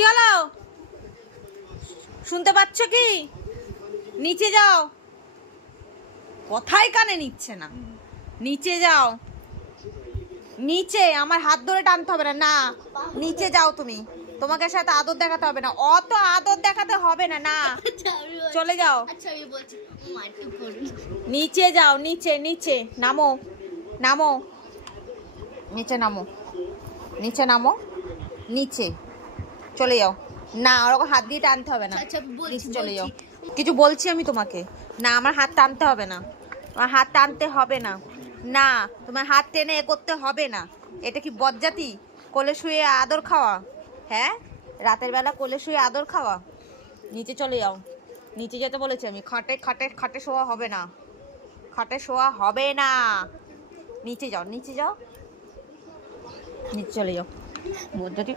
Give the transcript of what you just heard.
কি হলো? শুনতে পাচ্ছ কি? নিচে যাও। কথাই কানে নিচ্ছে না। নিচে যাও। নিচে আমার হাত ধরে টানতে হবে না। না, নিচে যাও তুমি। তোমাকে সাথে আদর দেখাতে হবে না। অত আদর দেখাতে হবে না। না, চলে যাও। নিচে যাও। নিচে নিচে নামো। নামো। নিচে নামো। নিচে নামো। নিচে চলে যাও। না, ওরকম হাত দিয়ে টানতে হবে না। নিচে চলে যাও। কিছু বলছি আমি তোমাকে। না, আমার হাত টানতে হবে না। আমার হাত টানতে হবে না। না, তোমার হাত টেনে এ করতে হবে না। এটা কি বজ্জাতি? কোলে শুয়ে আদর খাওয়া? হ্যাঁ, রাতের বেলা কোলে শুয়ে আদর খাওয়া? নিচে চলে যাও। নিচে যেতে বলেছি আমি। খাটে খাটে খাটে শোয়া হবে না। খাটে শোয়া হবে না। নিচে যাও। নিচে যাও। নিচে চলে যাও বজ্জাতি।